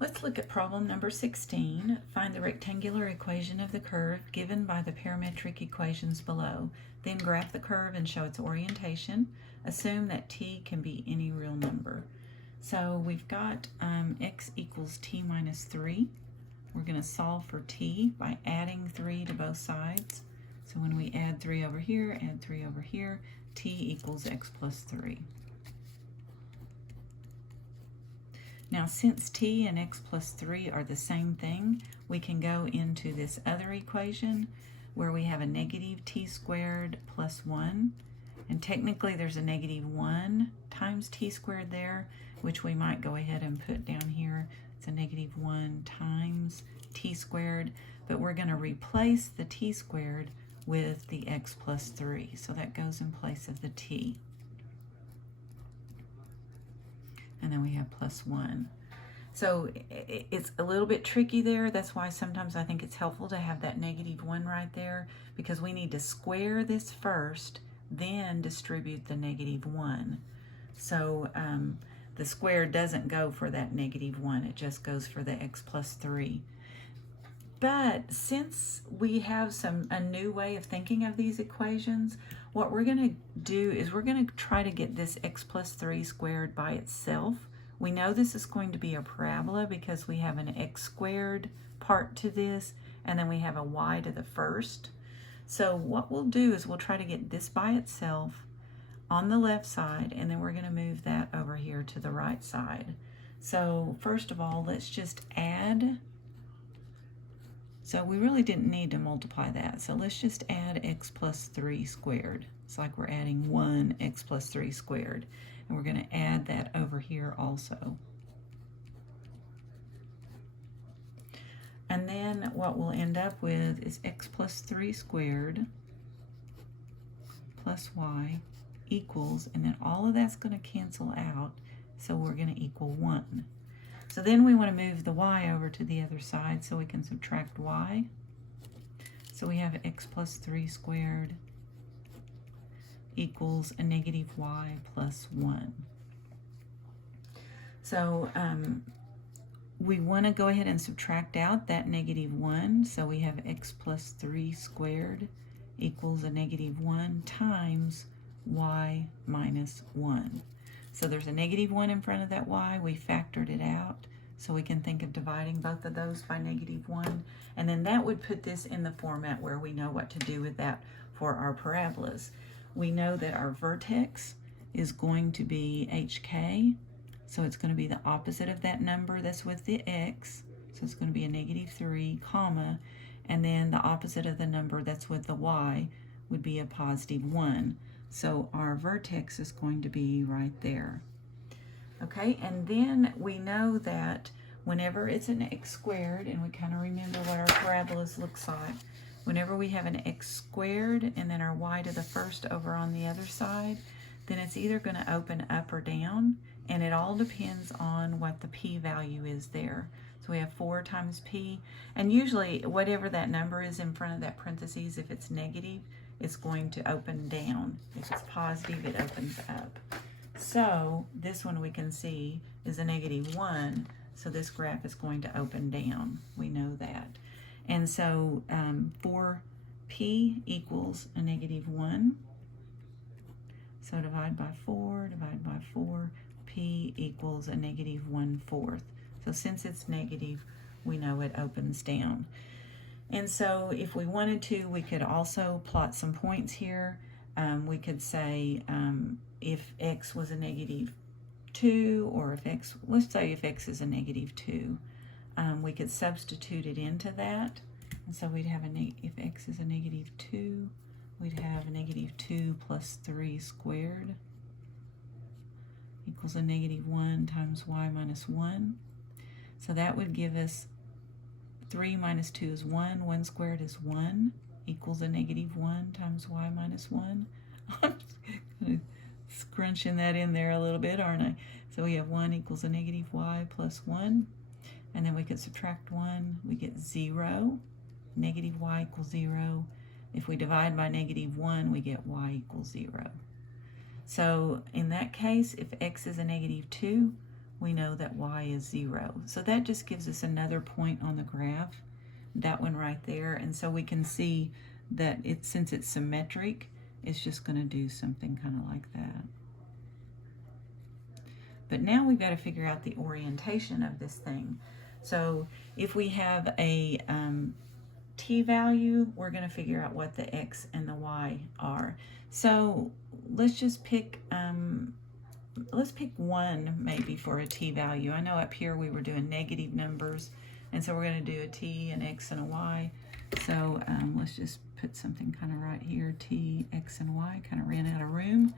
Let's look at problem number 16. Find the rectangular equation of the curve given by the parametric equations below. Then graph the curve and show its orientation. Assume that t can be any real number. So we've got x equals t minus 3. We're going to solve for t by adding 3 to both sides. So when we add 3 over here, add 3 over here, t equals x plus 3. Now, since t and x plus 3 are the same thing, we can go into this other equation where we have a negative t squared plus 1. And technically, there's a negative 1 times t squared there, which we might go ahead and put down here. It's a negative 1 times t squared, but we're going to replace the t squared with the x plus 3. So that goes in place of the t. And then we have plus 1. So it's a little bit tricky there. That's why sometimes I think it's helpful to have that negative 1 right there, because we need to square this first, then distribute the negative 1. So the square doesn't go for that negative 1. It just goes for the x plus 3. But since we have a new way of thinking of these equations, what we're going to do is we're going to try to get this x plus 3 squared by itself. We know this is going to be a parabola because we have an x squared part to this, and then we have a y to the first. So what we'll do is we'll try to get this by itself on the left side, and then we're going to move that over here to the right side. So first of all, let's just add. So we really didn't need to multiply that. So let's just add x plus 3 squared. It's like we're adding 1 x plus 3 squared. And we're going to add that over here also. And then what we'll end up with is x plus 3 squared plus y equals, and then all of that's going to cancel out, so we're going to equal 1. So then we want to move the y over to the other side so we can subtract y. So we have x plus 3 squared equals a negative y plus 1. So we want to go ahead and subtract out that negative 1. So we have x plus 3 squared equals a negative 1 times y minus 1. So there's a negative 1 in front of that y. We factored it out. So we can think of dividing both of those by negative 1. And then that would put this in the format where we know what to do with that for our parabolas. We know that our vertex is going to be hk. So it's going to be the opposite of that number that's with the x. So it's going to be a negative 3, comma. And then the opposite of the number that's with the y would be a positive 1. So our vertex is going to be right there. Okay, and then we know that whenever it's an x squared, and we kind of remember what our parabolas looks like, whenever we have an x squared and then our y to the first over on the other side, then it's either going to open up or down, and it all depends on what the p-value is there. So we have 4 times p, and usually whatever that number is in front of that parentheses, if it's negative, it's going to open down. If it's positive, it opens up. So this one we can see is a negative 1, so this graph is going to open down. We know that. And so 4p equals a negative 1. So divide by 4, p equals a negative 1/4. So since it's negative, we know it opens down. And so if we wanted to, we could also plot some points here. We could say if x was a negative 2, or if x, let's say if x is a negative 2, we could substitute it into that. And so we'd have if x is a negative 2, we'd have a negative 2 plus 3 squared equals a negative 1 times y minus 1. So that would give us 3 minus 2 is 1. 1 squared is 1 equals a negative 1 times y minus 1. I'm scrunching that in there a little bit, aren't I? So we have 1 equals a negative y plus 1. And then we could subtract 1. We get 0. Negative y equals 0. If we divide by negative 1, we get y equals 0. So in that case, if x is a negative 2, we know that y is 0. So that just gives us another point on the graph, that one right there. And so we can see that since it's symmetric, it's just going to do something kind of like that. But now we've got to figure out the orientation of this thing. So if we have a t value, we're going to figure out what the x and the y are. So let's just pick, let's pick 1 maybe for a t value. I know up here we were doing negative numbers, and so we're going to do a t, an x, and a y. So let's just put something kind of right here, t, x, and y, kind of ran out of room.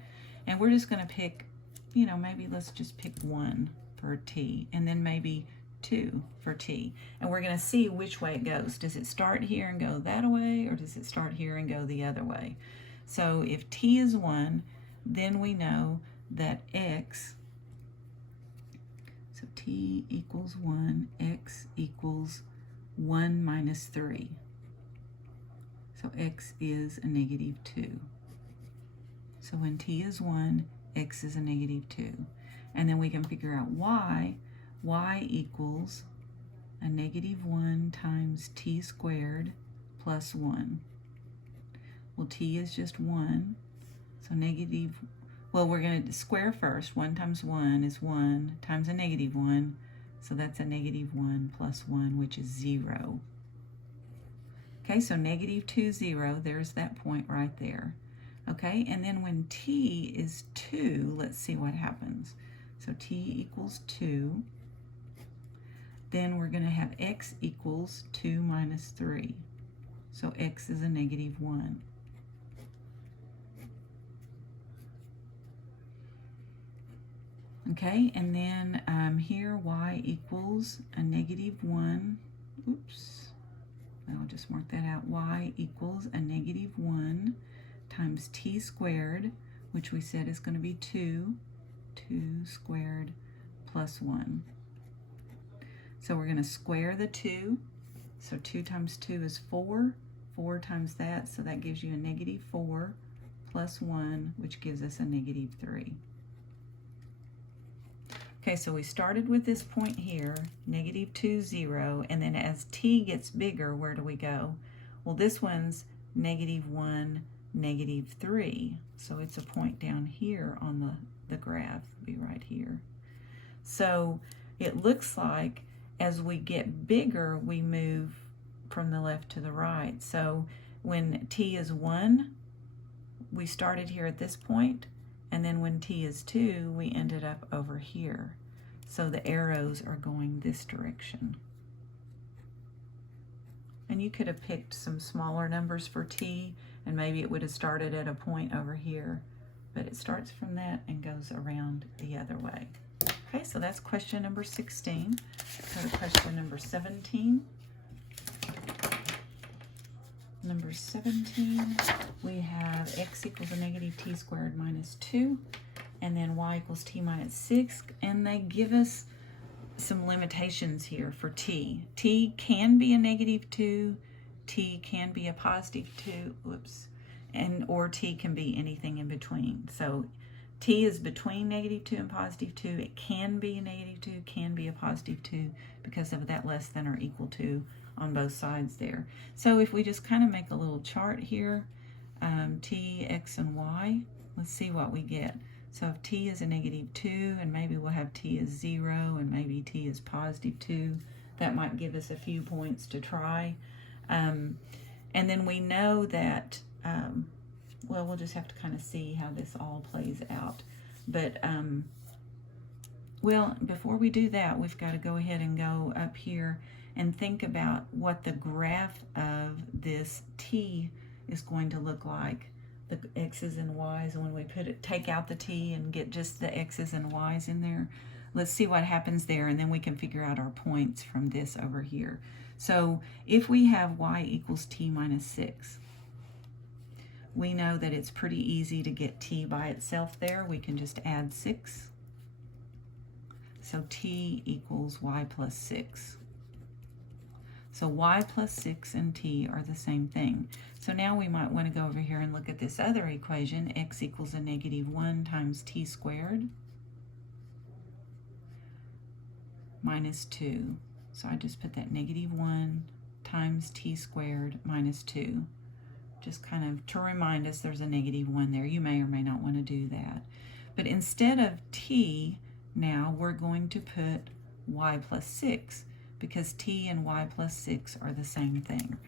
And we're just going to pick, you know, maybe let's just pick 1 for t, and then maybe 2 for t. And we're going to see which way it goes. Does it start here and go that way, or does it start here and go the other way? So if t is 1, then we know that x, so t equals 1, x equals 1 minus 3. So x is a negative 2. So when t is 1, x is a negative 2. And then we can figure out y. Y equals a negative 1 times t squared plus 1. Well, t is just 1. So negative, well, we're going to square first. 1 times 1 is 1 times a negative 1. So that's a negative 1 plus 1, which is 0. Okay, so negative 2, 0, there's that point right there. Okay, and then when t is 2, let's see what happens. So t equals 2. Then we're going to have x equals 2 minus 3. So x is a negative 1. Okay, and then here y equals a negative 1. Oops. I'll just mark that out. Y equals a negative 1 times t squared, which we said is going to be 2 squared plus 1. So we're going to square the 2. So 2 times 2 is 4. 4 times that, so that gives you a negative 4 plus 1, which gives us a negative 3. Okay, so we started with this point here, negative 2, 0, and then as t gets bigger, where do we go? Well, this one's negative 1, negative 3. So it's a point down here on the graph, it'll be right here. So it looks like as we get bigger, we move from the left to the right. So when t is 1, we started here at this point, and then when t is 2, we ended up over here. So the arrows are going this direction. And you could have picked some smaller numbers for t, and maybe it would have started at a point over here, but it starts from that and goes around the other way. Okay, so that's question number 16. Go to question number 17. Number 17, we have x equals a negative t squared minus 2, and then y equals t minus 6, and they give us some limitations here for t. T can be a negative 2, t can be a positive 2, whoops, or t can be anything in between. So t is between negative 2 and positive 2. It can be a negative 2, can be a positive 2 because of that less than or equal to on both sides there. So if we just kind of make a little chart here, t, x, and y, let's see what we get. So if t is a negative 2, and maybe we'll have t is 0, and maybe t is positive 2, that might give us a few points to try. And then we know that, well, we'll just have to kind of see how this all plays out. But, well, before we do that, we've got to go ahead and go up here and think about what the graph of this t is going to look like, the x's and y's. And when we take out the t and get just the x's and y's in there, let's see what happens there, and then we can figure out our points from this over here. So if we have y equals t minus 6, we know that it's pretty easy to get t by itself there. We can just add 6. So t equals y plus 6. So y plus 6 and t are the same thing. So now we might want to go over here and look at this other equation, x equals a negative 1 times t squared minus 2. So I just put that negative 1 times t squared minus 2. Just kind of to remind us there's a negative 1 there. You may or may not want to do that. But instead of t, now we're going to put y plus 6 because t and y plus 6 are the same thing.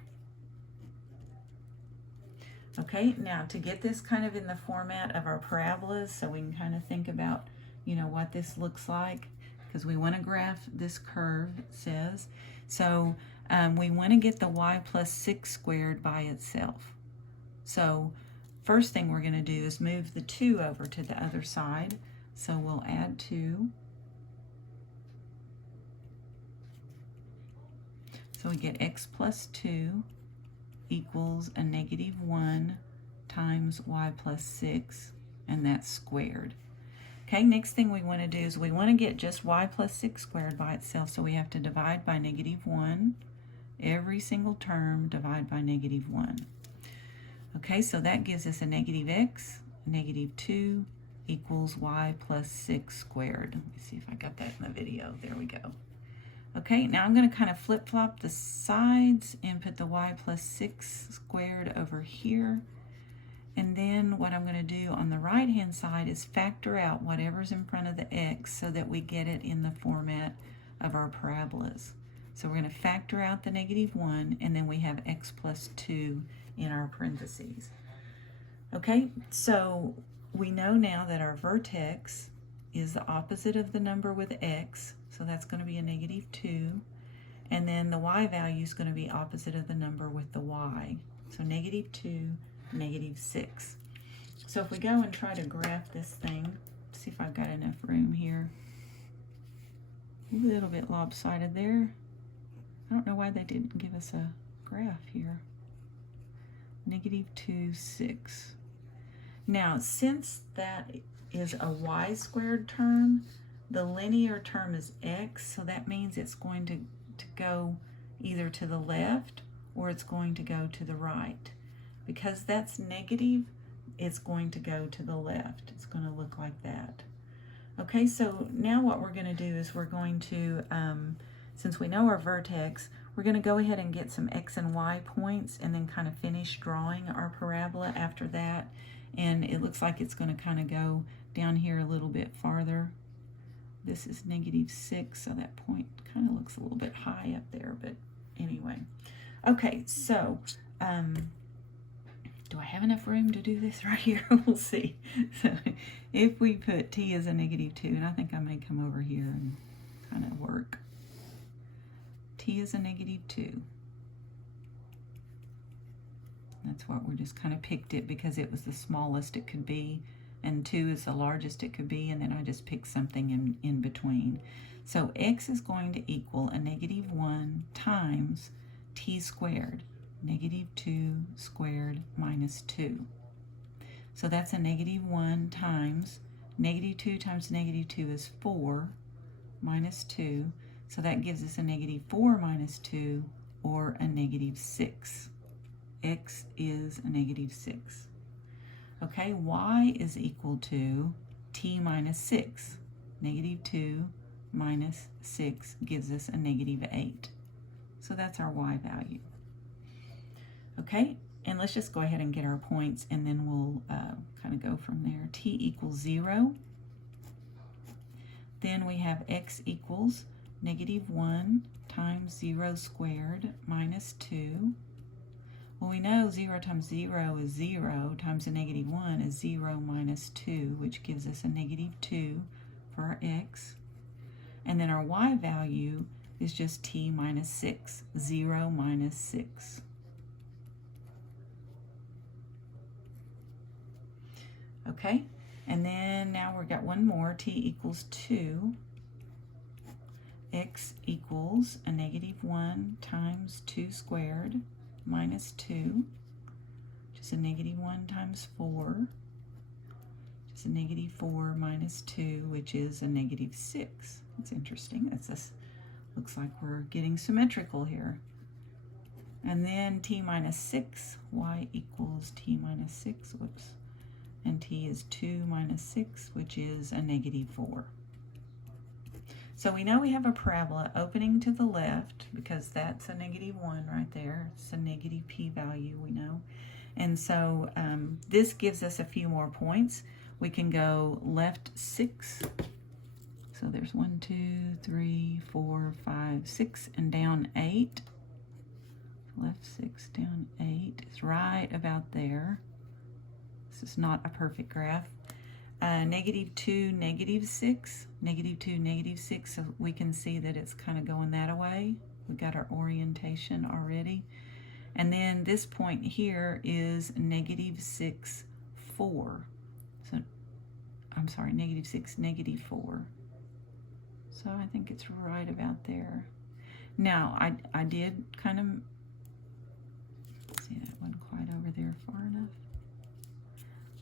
Okay, now to get this kind of in the format of our parabolas so we can kind of think about, you know, what this looks like, because we want to graph this curve, it says. So we want to get the y plus 6 squared by itself. So first thing we're going to do is move the 2 over to the other side. So we'll add 2. So we get x plus 2 equals a negative 1 times y plus 6, and that's squared. Okay, next thing we want to do is we want to get just y plus 6 squared by itself, so we have to divide by negative 1. Every single term, divide by negative 1. Okay, so that gives us a negative x, negative 2 equals y plus 6 squared. Let me see if I got that in the video. There we go. Okay, now I'm going to kind of flip-flop the sides and put the y plus 6 squared over here. And then what I'm going to do on the right-hand side is factor out whatever's in front of the x so that we get it in the format of our parabolas. So we're going to factor out the negative 1, and then we have x plus 2 in our parentheses. Okay, so we know now that our vertex is the opposite of the number with x, so that's going to be a negative 2. And then the y value is going to be opposite of the number with the y. So negative 2, negative 6. So if we go and try to graph this thing, see if I've got enough room here. A little bit lopsided there. I don't know why they didn't give us a graph here. Negative 2, 6. Now, since that is a y squared term, the linear term is x, so that means it's going to go either to the left or it's going to go to the right. Because that's negative, it's going to go to the left. It's going to look like that. Okay, so now what we're going to do is we're going to, since we know our vertex, we're going to go ahead and get some x and y points and then kind of finish drawing our parabola after that. And it looks like it's going to kind of go down here a little bit farther. This is negative 6, so that point kind of looks a little bit high up there, but anyway. Okay, so do I have enough room to do this right here? We'll see. So if we put t as a negative 2, and I think I may come over here and kind of work. T is a negative 2. That's what we just kind of picked it because it was the smallest it could be, and 2 is the largest it could be, and then I just picked something in between. So x is going to equal a negative 1 times t squared, negative 2 squared minus 2. So that's a negative 1 times, negative 2 times negative 2 is 4 minus 2. So that gives us a negative 4 minus 2, or a negative 6. X is a negative 6. Okay, y is equal to t minus 6. Negative 2 minus 6 gives us a negative 8. So that's our y value. Okay, and let's just go ahead and get our points, and then we'll kind of go from there. T equals 0. Then we have x equals negative 1 times 0 squared minus 2. Well, we know 0 times 0 is 0, times a negative 1 is 0 minus 2, which gives us a negative 2 for our x. And then our y value is just t minus 6, 0 minus 6. Okay, and then now we've got one more, t equals 2. X equals a negative 1 times 2 squared minus 2, which is a negative 1 times 4, which is a negative 4 minus 2, which is a negative 6. That's interesting. That's this. Looks like we're getting symmetrical here. And then t minus 6, y equals t minus 6, whoops, and t is 2 minus 6, which is a negative 4. So we know we have a parabola opening to the left because that's a -1 right there. It's a negative p-value, we know. And so this gives us a few more points. We can go left 6. So there's 1, 2, 3, 4, 5, 6, and down 8. Left 6, down 8 is right about there. This is not a perfect graph. -2, -6, -2, -6, so we can see that it's kind of going that way. We got our orientation already. And then this point here is -6, 4. So, I'm sorry, -6, -4. So I think it's right about there. Now, I did kind of, see, that wasn't quite over there far enough.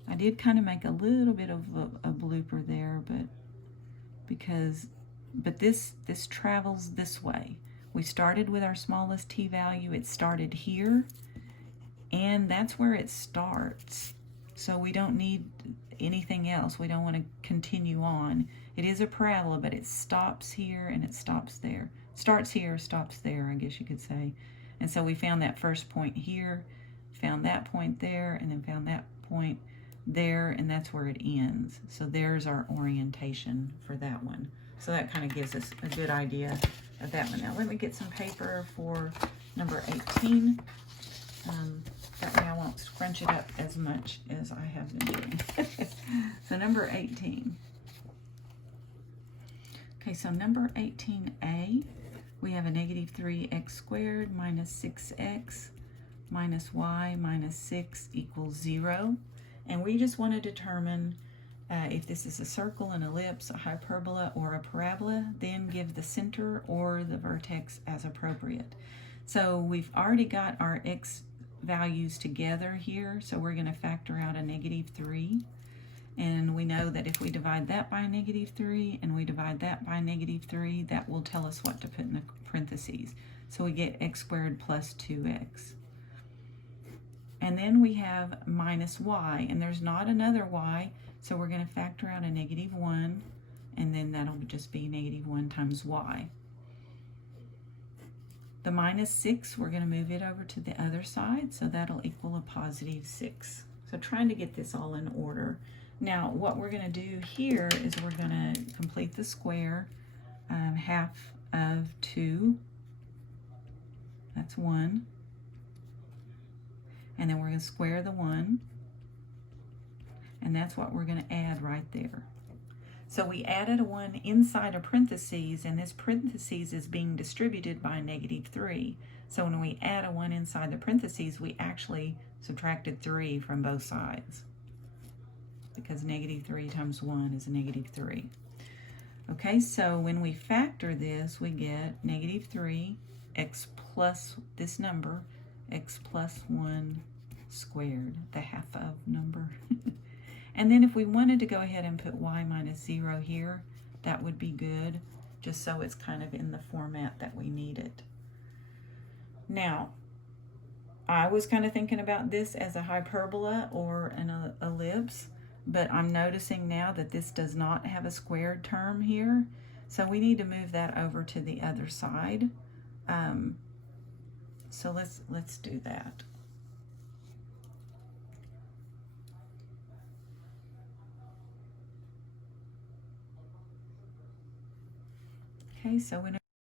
I did kind of make a little bit of a blooper there, but this travels this way. We started with our smallest t-value. It started here, and that's where it starts. So we don't need anything else. We don't want to continue on. It is a parabola, but it stops here and it stops there. Starts here, stops there, I guess you could say. And so we found that first point here, found that point there, and then found that point there, and that's where it ends. So there's our orientation for that one. So that kind of gives us a good idea of that one. Now let me get some paper for number 18. That way I won't scrunch it up as much as I have been doing. So number 18. Okay, so number 18a, we have a -3x squared minus 6x minus y minus 6 equals 0. And we just want to determine if this is a circle, an ellipse, a hyperbola, or a parabola, then give the center or the vertex as appropriate. So we've already got our x values together here, so we're going to factor out a -3. And we know that if we divide that by -3 and we divide that by -3, that will tell us what to put in the parentheses. So we get x squared plus 2x. And then we have minus y, and there's not another y, so we're going to factor out a -1, and then that'll just be -1 times y. The -6, we're going to move it over to the other side, so that'll equal a +6. So trying to get this all in order. Now, what we're going to do here is we're going to complete the square. Half of 2, that's 1. And then we're going to square the 1. And that's what we're going to add right there. So we added a 1 inside a parentheses, and this parentheses is being distributed by -3. So when we add a 1 inside the parentheses, we actually subtracted 3 from both sides, because -3 times 1 is a -3. Okay, so when we factor this, we get -3, x plus this number, x plus 1 squared, the half of number. And then if we wanted to go ahead and put y minus 0 here, that would be good, just so it's kind of in the format that we need it. Now, I was kind of thinking about this as a hyperbola or an ellipse, but I'm noticing now that this does not have a squared term here, so we need to move that over to the other side. So let's do that. Okay, so when